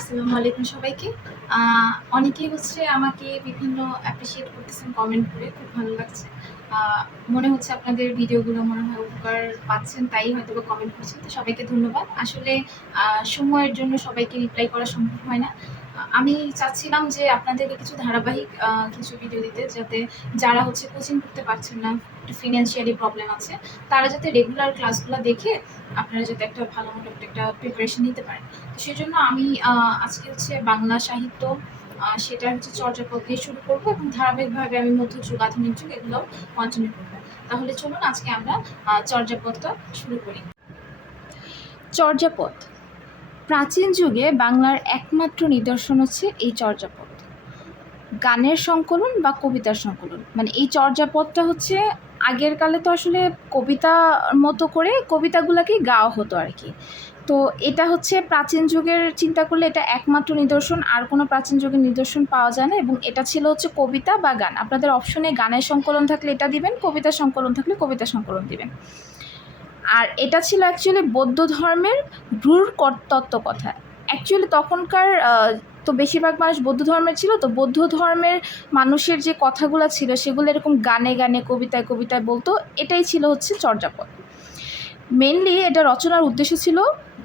আসসালামু আলাইকুম সবাইকে। অনেকেই আমাকে বিভিন্ন অ্যাপ্রিশিয়েট করতেছেন কমেন্ট করে, খুব ভালো লাগছে। আ মনে হচ্ছে আপনাদের ভিডিওগুলো মনে হয় উপকার পাচ্ছেন, তাই হয়তোবা কমেন্ট করছেন। তো সবাইকে ধন্যবাদ। আসলে আ সময়ের জন্য সবাইকে রিপ্লাই করা সম্ভব হয় না। আমি চাচ্ছিলাম যে আপনাদেরকে কিছু ধারাবাহিক কিছু ভিডিও দিতে, যাতে যারা কোচিং করতে পারছেন না, একটু ফিন্যান্সিয়ালি প্রবলেম আছে, তারা যাতে রেগুলার ক্লাসগুলো দেখে আপনারা যাতে একটা ভালো মোটামুটি একটা প্রিপারেশন নিতে পারেন। তো সেজন্য আমি আজকে বাংলা সাহিত্য সেটার চর্যাপদ দিয়ে শুরু করব, এবং ধারাবাহিকভাবে আমি মধ্যযুগ, আধুনিক যুগ এগুলোও কন্টিনিউ করব। তাহলে চলুন আজকে আমরা চর্যাপদটা শুরু করি। চর্যাপদ প্রাচীন যুগে বাংলার একমাত্র নিদর্শন এই চর্যাপদ। গানের সংকলন বা কবিতার সংকলন, মানে এই চর্যাপদটা আগের কালে তো আসলে কবিতার মতো করে কবিতাগুলোকেই গাওয়া হতো আর কি। তো এটা প্রাচীন যুগের চিন্তা করলে এটা একমাত্র নিদর্শন, আর কোনো প্রাচীন যুগের নিদর্শন পাওয়া যায় না। এবং এটা ছিল কবিতা বা গান। আপনাদের অপশনে গানের সংকলন থাকলে এটা দিবেন, কবিতার সংকলন থাকলে কবিতা সংকলন দিবেন। আর এটা ছিল অ্যাকচুয়ালি বৌদ্ধ ধর্মের ভ্রূর তত্ত্বকথা। অ্যাকচুয়ালি তখনকার তো বেশিরভাগ মানুষ বৌদ্ধ ধর্মের ছিল, তো বৌদ্ধ ধর্মের মানুষের যে কথাগুলো ছিল সেগুলো এরকম গানে গানে কবিতায় কবিতায় বলতো। এটাই ছিল চর্যাপদ। মেনলি এটা রচনার উদ্দেশ্য ছিল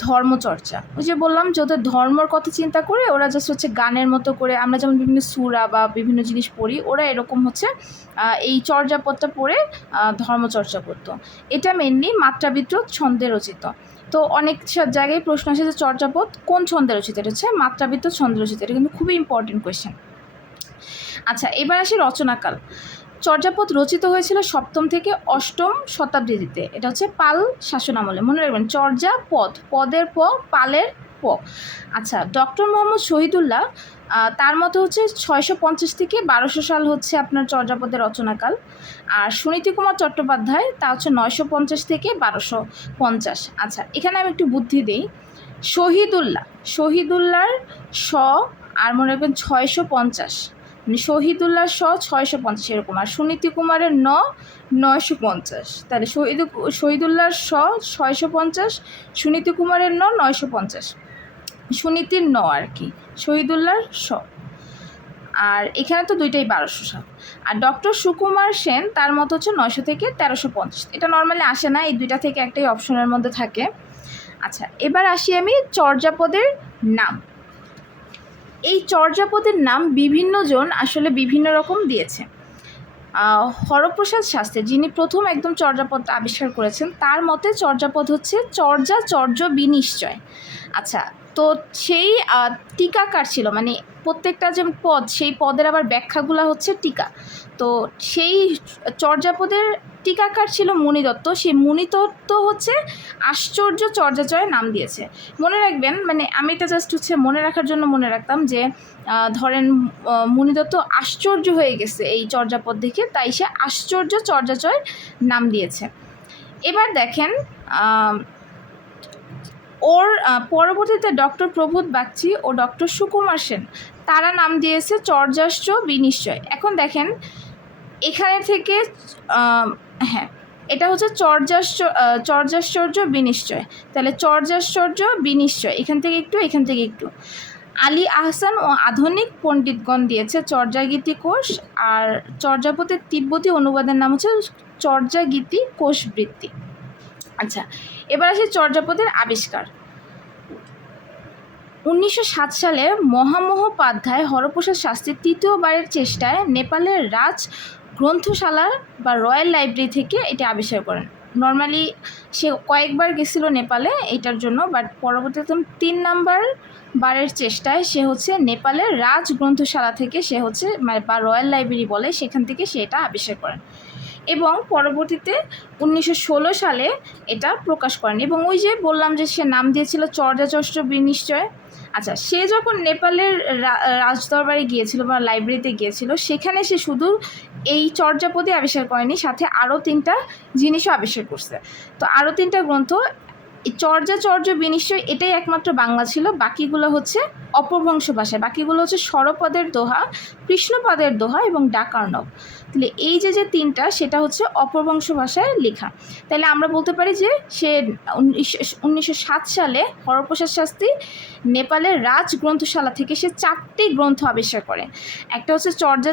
ধর্মচর্চা। ওই যে বললাম যে ওদের ধর্মর কথা চিন্তা করে ওরা জাস্ট গানের মতো করে, আমরা যেমন বিভিন্ন সূরা বা বিভিন্ন জিনিস পড়ি, ওরা এরকম এই চর্যাপদটা পড়ে ধর্মচর্চা করতো। এটা মেনলি মাত্রাবৃত্ত ছন্দে রচিত। তো অনেক জায়গায় প্রশ্ন আসে যে চর্যাপদ কোন ছন্দে রচিত। এটা মাত্রাবৃত্ত ছন্দে রচিত। এটা কিন্তু খুবই ইম্পর্টেন্ট কোয়েশ্চেন। আচ্ছা, এবার আসি রচনাকাল। চর্যাপদ রচিত হয়েছিল ৭ম থেকে ৮ম শতাব্দীতে। এটা পাল শাসনামলে। মনে রাখবেন, চর্যাপদ, পদের প, পালের প। আচ্ছা, ডক্টর মোহাম্মদ শহীদুল্লাহ, তার মতো ৬৫০ থেকে ১২০০ সাল আপনার চর্যাপদের রচনাকাল। আর সুনীতি কুমার চট্টোপাধ্যায়, তা ৯৫০ থেকে ১২৫০। আচ্ছা, এখানে আমি একটু বুদ্ধি দিই। শহীদুল্লাহর স, আর মনে রাখবেন ৬৫০, মানে শহীদুল্লাহ 650 এরকম, আর সুনীতি কুমারের 950। তাহলে শহীদুল্লাহর 650, সুনীতি কুমারের 950, সুনীতির আর কি, শহীদুল্লাহর আর এখানে তো দুইটাই ১২০০ সাল। আর ডক্টর সুকুমার সেন, তার মতো 900 থেকে 1350। এটা নর্মালি আসে না, এই দুইটা থেকে একটাই অপশনের মধ্যে থাকে। আচ্ছা, এবার আসি আমি চর্যাপদের নাম। এই চর্যাপদের নাম বিভিন্ন জন আসলে বিভিন্ন রকম দিয়েছে। হরপ্রসাদ শাস্ত্রী, যিনি প্রথম একদম চর্যাপদটা আবিষ্কার করেছেন, তার মতে চর্যাপদ চর্যা চর্য বিনিশ্চয়। আচ্ছা, তো সেই টিকাকার ছিল, মানে প্রত্যেকটা যে পদ, সেই পদের আবার ব্যাখ্যাগুলো টিকা। তো সেই চর্যাপদের টিকাকার ছিল মুনিদত্ত। সেই মুনিদত্ত আশ্চর্য চর্যাচয় নাম দিয়েছে। মনে রাখবেন, মানে আমি এটা জাস্ট মনে রাখার জন্য মনে রাখতাম যে ধরেন মুনিদত্ত আশ্চর্য হয়ে গেছে এই চর্যাপদ দেখে, তাই সে আশ্চর্য চর্যাচয় নাম দিয়েছে। এবার দেখেন, ওর পরবর্তীতে ডক্টর প্রবোধ বাগচি ও ডক্টর সুকুমার সেন, তারা নাম দিয়েছে চর্যাশ্চ বিনিশ্চয়। এখন দেখেন এখানে থেকে হ্যাঁ, এটা চর্যাশ্চর্য বিনিশ্চয়। তাহলে চর্যাশ্চর্য বিনিশ্চয়, এখান থেকে একটু আলী আহসান ও আধুনিক পণ্ডিতগণ দিয়েছে চর্যাগীতি কোষ। আর চর্যাপদের তিব্বতী অনুবাদের নাম চর্যাগীতি কোষবৃত্তি। আচ্ছা, এবার আসি চর্যাপদের আবিষ্কার। ১৯০৭ সালে মহামহোপাধ্যায় হরপ্রসাদ শাস্ত্রী তৃতীয়বারের চেষ্টায় নেপালের রাজ গ্রন্থশালা বা রয়্যাল লাইব্রেরি থেকে এটা আবিষ্কার করেন। নর্মালি সে কয়েকবার গেছিল নেপালে এটার জন্য, বাট পরবর্তীতে ৩ নাম্বার বারের চেষ্টায় সে নেপালের রাজ গ্রন্থশালা থেকে সে বা রয়্যাল লাইব্রেরি বলে, সেখান থেকে সে এটা আবিষ্কার করেন। এবং পরবর্তীতে ১৯১৬ সালে এটা প্রকাশ করেন। এবং ওই যে বললাম যে সে নাম দিয়েছিল চর্যাচর্য বিনিশ্চয়। আচ্ছা, সে যখন নেপালের রাজদরবারে গিয়েছিল বা লাইব্রেরিতে গিয়েছিল, সেখানে সে শুধু এই চর্যাপদই আবিষ্কার করেনি, সাথে আরও 3টা জিনিসও আবিষ্কার করছে। তো আরও 3টা গ্রন্থ, এই চর্য বিনিশ্চয় এটাই একমাত্র বাংলা ছিল, বাকিগুলো হচ্ছে অপভ্রংশ ভাষা, বাকিগুলো হচ্ছে স্বরপদের দোহা, কৃষ্ণপদের দোহা এবং ডাকার্ণব। তাহলে এই যে তিনটা সেটা হচ্ছে অপভ্রংশ ভাষায় লেখা। তাহলে আমরা বলতে পারি যে সে 1907 সালে হরপ্রসাদ শাস্ত্রী নেপালের রাজ গ্রন্থশালা থেকে সে 4টি গ্রন্থ আবিষ্কার করেন। একটা হচ্ছে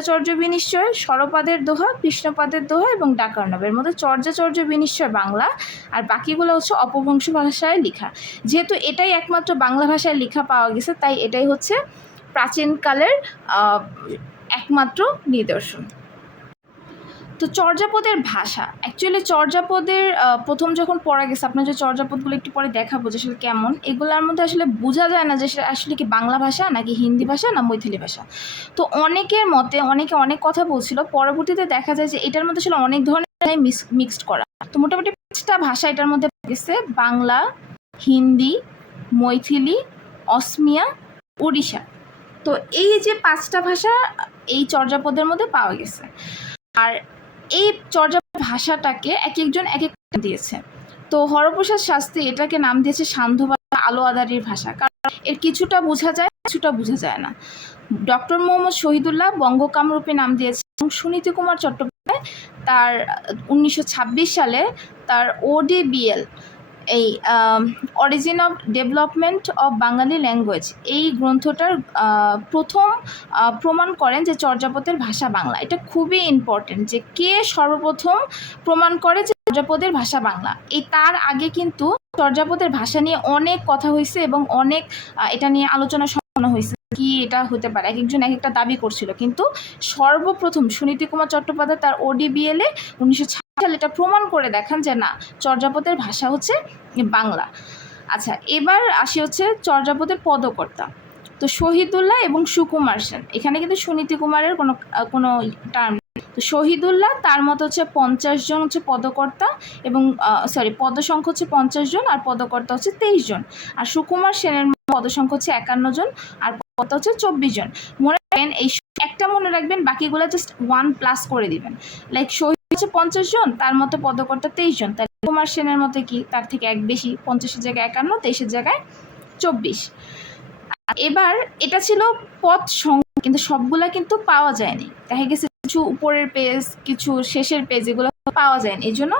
চর্য বিনিশ্চয়, স্বরপদের দোহা, কৃষ্ণপদের দোহা এবং ডাকার্ণবের মধ্যে চর্য বিনিশ্চয় বাংলা, আর বাকিগুলো হচ্ছে অপভ্রংশ ভাষায় লেখা। যেহেতু এটাই একমাত্র বাংলা ভাষায় লেখা পাওয়া গেছে, তাই এটাই হচ্ছে প্রাচীনকালের একমাত্র নিদর্শন। তো চর্যাপদের ভাষা, অ্যাকচুয়ালি চর্যাপদের প্রথম যখন পড়া গেছে, আপনার যে চর্যাপদগুলো একটু পরে দেখাবো যে আসলে কেমন, এগুলোর মধ্যে আসলে বোঝা যায় না যে সেটা আসলে কি বাংলা ভাষা নাকি হিন্দি ভাষা না মৈথিলি ভাষা। তো অনেকের মতে অনেকে অনেক কথা বলছিল, পরবর্তীতে দেখা যায় যে এটার মধ্যে আসলে অনেক ধরনের মিক্সড করা। তো মোটামুটি 5টা ভাষা এটার মধ্যে গেছে: বাংলা, হিন্দি, মৈথিলি, অসমিয়া, ওড়িশা। তো এই যে 5টা ভাষা এই চর্যাপদের মধ্যে পাওয়া গেছে। আর এই চর্যাপদ ভাষাটাকে এক একজন এক এক দিয়েছে। তো হরপ্রসাদ শাস্ত্রী এটাকে নাম দিয়েছে সান্ধ্য ভাষা, আলো আদারির ভাষা, কারণ এর কিছুটা বোঝা যায়, কিছুটা বোঝা যায় না। ডক্টর মোহাম্মদ শহীদুল্লাহ বঙ্গকামরূপী নাম দিয়েছে এবং সুনীতি কুমার চট্টোপাধ্যায় তার 1926 সালে তার ODBL, এই origin of development of Bangali language, এই গ্রন্থটার প্রথম প্রমাণ করেন যে চর্যাপদের ভাষা বাংলা। এটা খুবই ইম্পর্টেন্ট যে কে সর্বপ্রথম প্রমাণ করে যে চর্যাপদের ভাষা বাংলা। এই তার আগে কিন্তু চর্যাপদের ভাষা নিয়ে অনেক কথা হয়েছে এবং অনেক এটা নিয়ে আলোচনা সম্পন্ন হয়েছে, কি এটা হতে পারে, এক একজন এক একটা দাবি করছিল, কিন্তু সর্বপ্রথম সুনীতি কুমার চট্টোপাধ্যায় তার ODBL 1926 সালে এটা প্রমাণ করে দেখান যে না, চর্যাপদের ভাষা হচ্ছে বাংলা। আচ্ছা, এবার আসি হচ্ছে চর্যাপদের পদকর্তা। তো শহীদুল্লাহ এবং সুকুমার সেন, এখানে কিন্তু সুনীতি কুমারের কোনো টার্ম। তো শহীদুল্লাহ তার মতো হচ্ছে 50 জন হচ্ছে পদকর্তা, এবং পদসংখ্যা হচ্ছে 50 জন আর পদকর্তা হচ্ছে 23 জন। আর সুকুমার সেনের পদসংখ্যা হচ্ছে 51 জন আর পদকর্তা হচ্ছে 24 জন। মনে রাখবেন, এই একটা মনে রাখবেন, বাকিগুলো জাস্ট 1+ করে দিবেন। লাইক শহীদ হচ্ছে 50 জন, তার মতো পদকর্তা 23 জন, তাহলে কুমার সেনের মতো কি তার থেকে এক বেশি, 50-এর জায়গায় 51, 23-এর জায়গায় 24। এবার এটা ছিল পদ সংখ্যা, কিন্তু সবগুলা কিন্তু পাওয়া যায়নি। দেখা গেছে কিছু উপরের পেজ, কিছু শেষের পেজ, এগুলো পাওয়া যায়নি। এই জন্য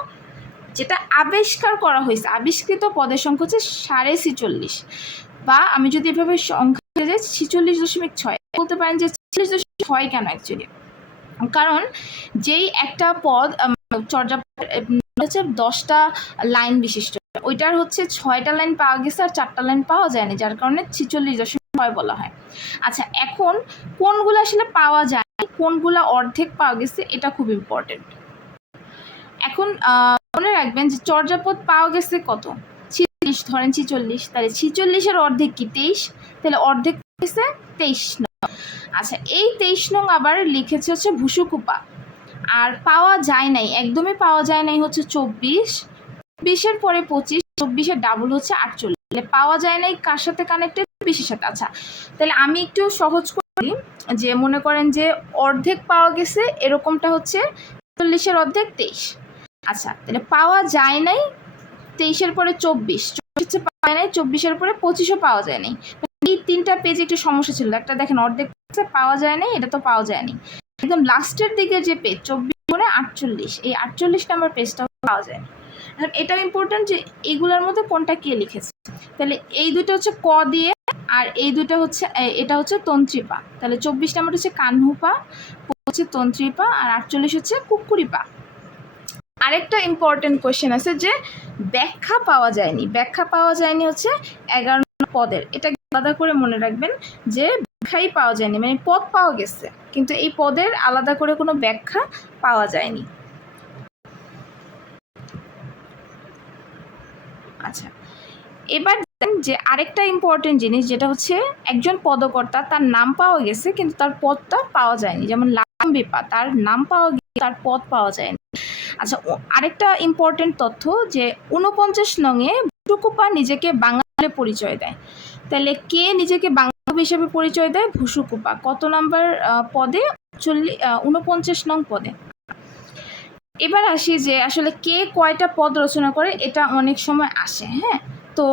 যেটা আবিষ্কার করা হয়েছে, আবিষ্কৃত পদের সংখ্যা হচ্ছে 46.5, বা আমি যদি এভাবে সংখ্যা যাই 46.6 বলতে পারেন। যে 46.6 কেন অ্যাকচুয়ালি, কারণ যেই একটা পদ চর্যাপদ হচ্ছে 10টা লাইন বিশিষ্ট, ওইটার হচ্ছে 6টা লাইন পাওয়া গেছে আর 4টা লাইন পাওয়া যায়নি, যার কারণে 46.6 বলা হয়। আচ্ছা, এখন কোনগুলো আসলে পাওয়া যায়, কোনগুলো অর্ধেক পাওয়া গেছে, এটা খুব ইম্পর্টেন্ট। এখন মনে রাখবেন যে চর্যাপদ পাওয়া গেছে কত, 46, ধরেন 46, তাহলে 46-এর অর্ধেক কি 23, তাহলে অর্ধেক গেছে 23 নং। আচ্ছা, এই 23 নং আবার লিখেছে হচ্ছে ভুসুকুপা। আর পাওয়া যায় নাই, একদমই পাওয়া যায় নাই হচ্ছে 24, 20-এর পরে 25, 24-এর ডাবল হচ্ছে 48, তাহলে পাওয়া যায় নাই কার সাথে কানেক্টেড, 20-এর সাথে। আচ্ছা, তাহলে আমি একটু সহজ করি, যে মনে করেন যে অর্ধেক পাওয়া গেছে এরকমটা হচ্ছে 40-এর অর্ধেক 23। আচ্ছা, তাহলে পাওয়া যায় নাই 23-এর পরে 24, 24 পাওয়া নাই, 24-এর পরে 25ও পাওয়া যায় নাই। এই 3টা পেজে একটু সমস্যা ছিল। একটা দেখেন অর্ধেক পাওয়া যায় নাই, এটা তো পাওয়া যায়নি। একদম লাস্টের দিকে যে পেজ 24-48, এই 48 নাম্বার পেজটাও পাওয়া যায়। এখন এটাও ইম্পর্টেন্ট যে এগুলোর মধ্যে কোনটা কে লিখেছে। তাহলে এই দুটো হচ্ছে ক দিয়ে, আর এই দুটো হচ্ছে, এটা হচ্ছে তন্ত্রীপা। তাহলে 24 নাম্বার হচ্ছে কানহুপা, হচ্ছে তন্ত্রীপা, আর 48 হচ্ছে কুকুরিপা। আরেকটা ইম্পর্টেন্ট কোয়েশ্চেন আছে যে ব্যাখ্যা পাওয়া যায়নি, ব্যাখ্যা পাওয়া যায়নি হচ্ছে 11 পদের। এটা আলাদা করে মনে রাখবেন যে ব্যাখ্যাই পাওয়া যায়নি, মানে পদ পাওয়া গেছে কিন্তু এই পদের আলাদা করে কোনো ব্যাখ্যা পাওয়া যায়নি। আচ্ছা, এবার যে আরেকটা ইম্পর্টেন্ট জিনিস, যেটা হচ্ছে একজন পদকর্তা, তার নাম পাওয়া গেছে কিন্তু তার পদটা পাওয়া যায়নি। যেমন লাম্বিপা, তার নাম পাওয়া গেছে, তার পদ পাওয়া যায়নি। আচ্ছা, আরেকটা ইম্পর্টেন্ট তথ্য যে 49 নংয়ে ভুসুকুপা নিজেকে বাঙালি পরিচয় দেয়। তাহলে কে নিজেকে বাঙালি হিসেবে পরিচয় দেয়? ভুসুকুপা। কত নাম্বার পদে? 49 নং পদে। এবার আসি যে আসলে কে কয়টা পদ রচনা করে, এটা অনেক সময় আসে। হ্যাঁ, তো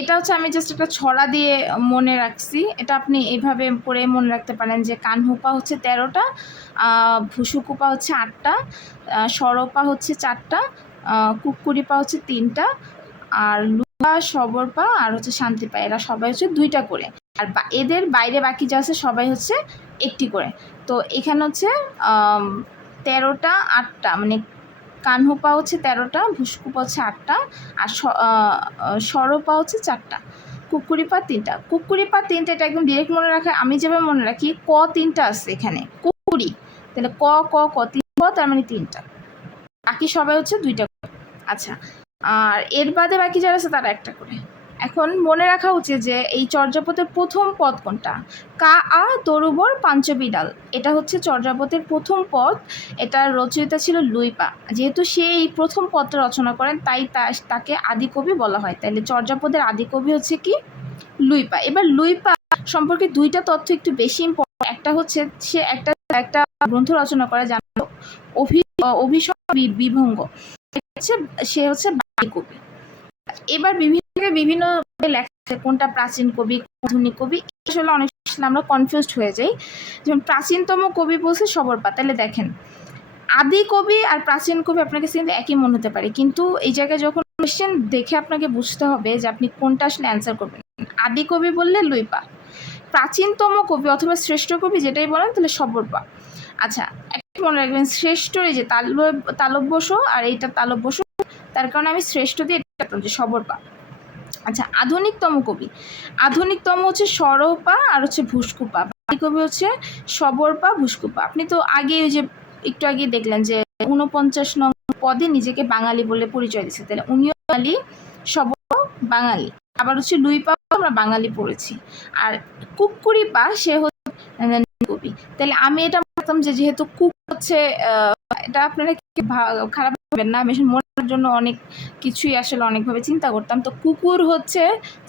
এটা হচ্ছে আমি জাস্ট একটা ছড়া দিয়ে মনে রাখছি, এটা আপনি এভাবে পড়ে মনে রাখতে পারেন যে কানহুপা হচ্ছে 13টা, ভুসুকুপা হচ্ছে 8টা, সরপা হচ্ছে 4টা, কুক্কুরিপা হচ্ছে 3টা, আর লুপা, সবরপা আর হচ্ছে শান্তিপা এরা সবাই হচ্ছে 2টা করে, আর এদের বাইরে বাকি যা আছে সবাই হচ্ছে 1টি করে। তো এখানে হচ্ছে 13টা 8টা, মানে কানহুপা হচ্ছে 13টা, ভুসকুপা হচ্ছে 8টা, আর সরপা হচ্ছে 4টা, কুকুরিপা 3টা। কুকুরিপা 3টা এটা একদম ডিরেক্ট মনে রাখা, আমি যেভাবে মনে রাখি ক 3টা আছে এখানে, কুকুরি, তাহলে ক ক ক 3 তার মানে 3টা, বাকি সবাই হচ্ছে 2টা করে। আচ্ছা, আর এর বাদে বাকি যারা আছে তারা 1টা করে। এখন মনে রাখা উচিত যে এই চর্যাপদের প্রথম পদ কোনটা, কা আ তরুবর পাঞ্চবিডাল, এটা হচ্ছে চর্যাপদের প্রথম পদ। এটার রচয়িতা ছিল লুইপা, যেহেতু সে এই প্রথম পদটা রচনা করেন তাই তাকে আদিকবি বলা হয়, তাহলে চর্যাপদের আদিকবি হচ্ছে কি লুইপা। এবার লুইপা সম্পর্কে 2টা তথ্য একটু বেশি ইম্পর্টেন্ট, একটা হচ্ছে সে একটা গ্রন্থ রচনা করে জানো অভিষেক বিভঙ্গ, সে হচ্ছে বাঙালি কবি। এবার বিভিন্ন লেখা কোনটা প্রাচীন কবি আধুনিক কবি, আসলে অনেক আমরা কনফিউজড হয়ে যাই। যেমন প্রাচীনতম কবি বলছে সবরপা, তাহলে দেখেন আদি কবি আর প্রাচীন কবি আপনাকে কিন্তু একই মনে হতে পারে, কিন্তু এই জায়গায় যখন কোয়েশ্চেন দেখে আপনাকে বুঝতে হবে যে আপনি কোনটা আসলে অ্যান্সার করবেন। আদি কবি বললে লুইপা, প্রাচীনতম কবি অথবা শ্রেষ্ঠ কবি যেটাই বলেন তাহলে সবরপা। আচ্ছা, একটা মনে রাখবেন শ্রেষ্ঠ, এই যে তালব্যস আর এইটা তালব্যস, তার কারণে আমি শ্রেষ্ঠ দিয়ে যে সবরপা। আচ্ছা, আধুনিকতম কবি, আধুনিকতম হচ্ছে সরপা আর হচ্ছে ভুসকুপা, কবি হচ্ছে সবরপা ভুসকুপা। আপনি তো আগে ওই যে একটু আগে দেখলেন যে 49 নং পদে নিজেকে বাঙালি বলে পরিচয় দিচ্ছে, তাহলে উনিও বাঙালি, সবর বাঙালি, আবার হচ্ছে লুইপা আমরা বাঙালি পড়েছি, আর কুক্কুরিপা সে হচ্ছে কবি। তাহলে আমি এটা বলতাম যে যেহেতু কুক হচ্ছে, এটা আপনারা খারাপ ভাবেন না, আমি মনের জন্য অনেক কিছুই আসলে অনেকভাবে চিন্তা করতাম, তো কুকুর হচ্ছে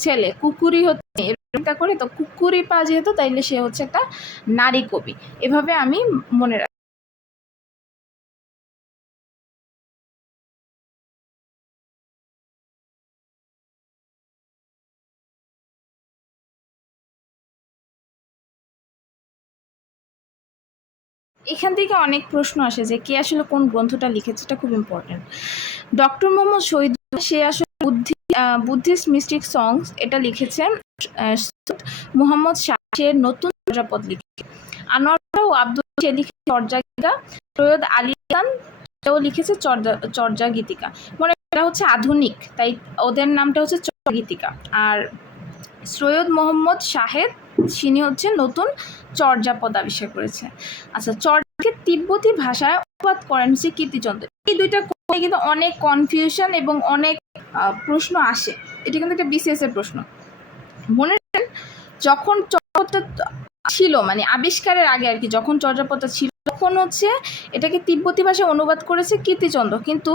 ছেলে, কুকুরি হচ্ছে চিন্তা করে, তো কুকুরিপা যেহেতু তাইলে সে হচ্ছে একটা নারী কবি, এভাবে আমি মনে রাখি। এখান থেকে অনেক প্রশ্ন আসে যে কে আসলে কোন গ্রন্থটা লিখেছে, এটা খুব ইম্পর্টেন্ট। ডক্টর মোহাম্মদ শহীদ, সে আসলে বুদ্ধিস্ট মিস্টিক সংস এটা লিখেছেন। মোহাম্মদ শাহের নতুন চর্যাপদ লিখেছে। আনোয়ার ও আব্দুল সে লিখেছে চর্যা গীতিকা। সৈয়দ আলী খান সেও লিখেছে চর্যা গীতিকা, মানে এটা হচ্ছে আধুনিক, তাই ওদের নামটা হচ্ছে চর্যা গীতিকা। আর সৈয়দ মোহাম্মদ শাহেদ তিনি হচ্ছে নতুন চর্যাপদ আবিষ্কার করেছে। আচ্ছা, চর্যাকে তিব্বতী ভাষায় অনুবাদ করেন হচ্ছে কীর্তিচন্দ্র। এই দুইটা কিন্তু অনেক কনফিউশন এবং অনেক প্রশ্ন আসে, এটা কিন্তু একটা বিসিএস এর প্রশ্ন। মনে রাখেন যখন চর্যাপদটা ছিল, মানে আবিষ্কারের আগে আর কি, যখন চর্যাপদটা ছিল তখন হচ্ছে এটাকে তিব্বতী ভাষায় অনুবাদ করেছে কীর্তিচন্দ্র, কিন্তু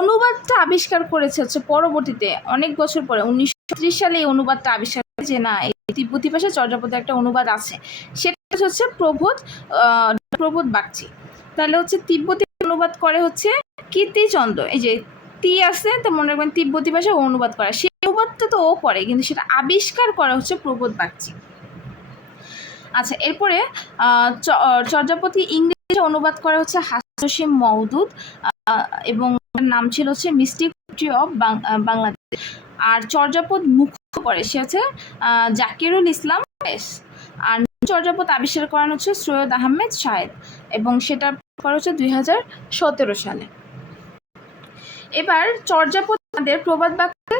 অনুবাদটা আবিষ্কার করেছে হচ্ছে পরবর্তীতে অনেক বছর পরে 1930 সালে এই অনুবাদটা আবিষ্কার করেছে যে না, এই তিব্বতী ভাষায় চর্যাপদের একটা অনুবাদ আছে, সেটা হচ্ছে প্রবোধ বাগচি। তাহলে হচ্ছে তিব্বতী অনুবাদ করে হচ্ছে কীর্তিচন্দ্র, এই যে তি আছে, তো মনে রাখবেন তিব্বতী ভাষায় অনুবাদ করে, সেই অনুবাদটা তো ও করে, কিন্তু সেটা আবিষ্কার করা হচ্ছে প্রবোধ বাগচি। আচ্ছা, এরপরে চর্যাপদকে ইংরেজি অনুবাদ করা হচ্ছে হাসিম মওদুদ, এবং নাম ছিল হচ্ছে মিস্টিক পোয়েট্রি অফ বাংলাদেশ। আর চর্যাপদ মুখ্য করে সে হচ্ছে জাকিরুল ইসলাম, আর চর্যাপদ আবিষ্কার করানো হচ্ছে সৈয়দ আহমেদ শাহেদ, এবং সেটা করা হচ্ছে 2017 সালে। এবার চর্যাপদের প্রবাদ বাক্য,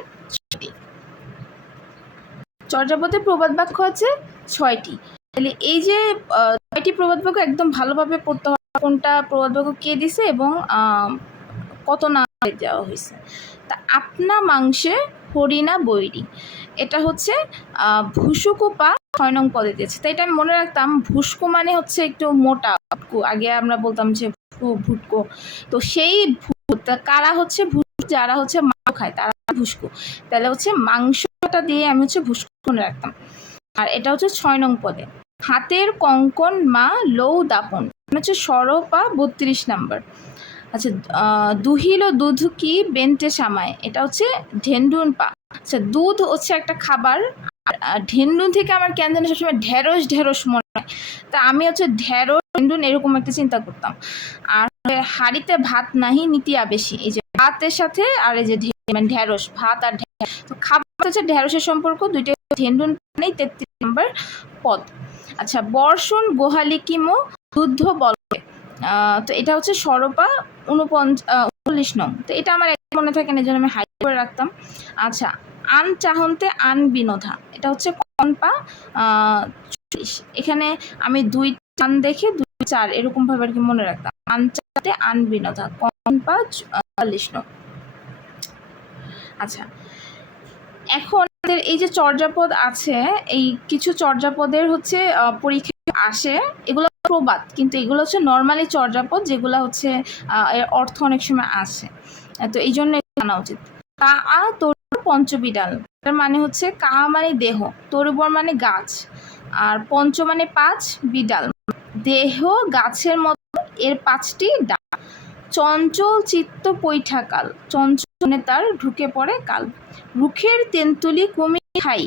চর্যাপদের প্রবাদ বাক্য হচ্ছে 6টি। তাহলে এই যে 6টি প্রবাদ বাক্য একদম ভালোভাবে পড়তে হবে, কোনটা প্রবাদ বাক্য কে দিছে এবং কত না দেওয়া হয়েছে। তা আপনা মাংসে হরিণা বৈরি, এটা হচ্ছে ভুসুকুপা 6 নং পদে দিয়েছে। তাই এটা আমি মনে রাখতাম, ভুসকু মানে হচ্ছে একটু মোটা, আগে আমরা বলতাম যে ভুটকো, তো সেই কারা হচ্ছে যারা হচ্ছে মাংস খায় তারা ভুসকু, তাহলে হচ্ছে মাংসটা দিয়ে আমি হচ্ছে ভুসকু মনে রাখতাম। আর এটা হচ্ছে 6 নং পদে। হাতের কঙ্কন মা লৌ দাপন হচ্ছে সরপা 32 নম্বর। আচ্ছা, দুহিল ও দুধ কি বেন্টে সামায়, এটা হচ্ছে ঢেন্ডুন পা। আচ্ছা, দুধ হচ্ছে একটা খাবার, ঢেন্ডুন থেকে আমার কেন জানি সবসময় ঢেঁড়স ঢেঁড়স মনে হয়, তা আমি হচ্ছে ঢেঁড়স ঢেন্ডুন এরকম একটা চিন্তা করতাম। আর হাঁড়িতে ভাত নাহি নিতিয়া বেশি, এই যে ভাতের সাথে আর এই যে মানে ঢেঁড়স, ভাত আর ঢেঁড়স, তো খাবার হচ্ছে ঢেঁড়সের সম্পর্ক দুইটা, ঢেন্ডুন নেই 33 নম্বর পদ। আচ্ছা, বর্ষণ গোহালি কিমো দুধ বলকে, তো এটা হচ্ছে সরপা 39 নং, তো এটা আমার মনে থাকে না, এই জন্য আমি হাইড করে রাখতাম। আচ্ছা, আন চাহন্তে আন বিনোধা, এটা হচ্ছে কনপা 40, এখানে আমি 2 চান দেখে 2 4 এরকম ভাবে আর কি মনে রাখতাম। আন চাহতে আন বিনোধা, কনপা 44 নং। আচ্ছা, এখন এই যে চর্যাপদ আছে, এই কিছু চর্যাপদের হচ্ছে পরীক্ষা আসে, এগুলো প্রবাদ, কিন্তু এগুলো হচ্ছে নর্মালি চর্যাপদ, যেগুলো হচ্ছে এর অর্থ অনেক সময় আসে, তো এই জন্য জানা উচিত। কা আ তরু পঞ্চবিডাল, এটার মানে হচ্ছে কা মানে দেহ, তরুবর মানে গাছ, আর পঞ্চ মানে 5, বিডাল দেহ গাছের মতো, এর 5টি ডাল। চঞ্চল চিত্ত পৈঠাকাল, চঞ্চলে তার ঢুকে পড়ে কাল। রুখের তেন্তুলি কুমির খাই,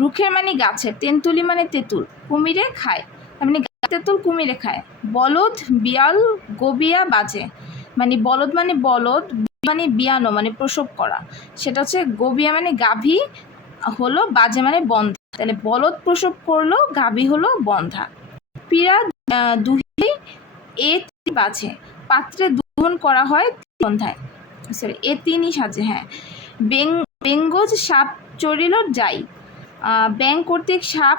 রুখের মানে গাছের, তেন্তুলি মানে তেঁতুল, কুমিরে খায়, তার মানে তেঁতুল কুমিরে খায়। বলদ বিয়াল গবিয়া বাজে, মানে বলদ মানে বলদ, মানে বিয়ানো মানে প্রসব করা, সেটা হচ্ছে গবিয়া মানে গাভী হলো, বাজে মানে বন্ধা, তাহলে বলদ প্রসব করলো, গাভী হলো বন্ধা। পীড়া দুহি এ বাজে, পাত্রে দুধন করা হয় সন্ধ্যায়, সরি এ 3ই সাজে, হ্যাঁ। বেঙ্গজ সাপ চরিল যাই, ব্যাং কর্তৃক সাপ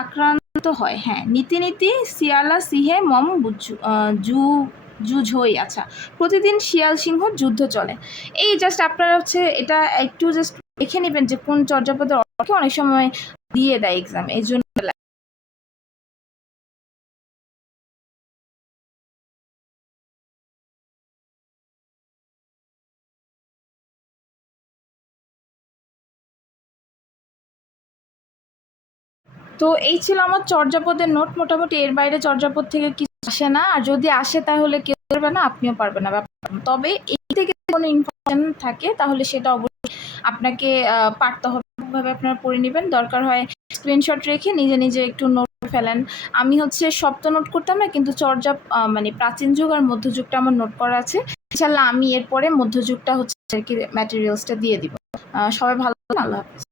আক্রান্ত হয়, হ্যাঁ। নীতি নীতি শিয়ালা সিংহে মম যুঝই, আচ্ছা, প্রতিদিন শিয়াল সিংহ যুদ্ধ চলে। এই জাস্ট আপনারা হচ্ছে এটা একটু জাস্ট দেখে নেবেন যে কোন চর্যাপদের অর্থ অনেক সময় দিয়ে দেয় এক্সাম, এই জন্য। তো এই ছিল আমার চর্যাপদের নোট, মোটামুটি এর বাইরে চর্যাপদ থেকে কিছু আসে না, আর যদি আসে তাহলে কেউ পারবে না, আপনিও পারবেন না। তবে এই থেকে কোনো ইনফরমেশন থাকে তাহলে সেটা অবশ্যই আপনাকে পারতে হবে, ভাবে আপনারা পড়ে নেবেন, দরকার হয় স্ক্রিনশট রেখে নিজে নিজে একটু নোট ফেলেন। আমি হচ্ছে শব্দ নোট করতাম না, কিন্তু চর্যা মানে প্রাচীন যুগ আর মধ্যযুগটা আমার নোট করা আছে, ইনশাল্লাহ আমি এরপরে মধ্যযুগটা হচ্ছে ম্যাটেরিয়ালসটা দিয়ে দিব। সবাই ভালো থাকবেন, আল্লাহ হাফেজ।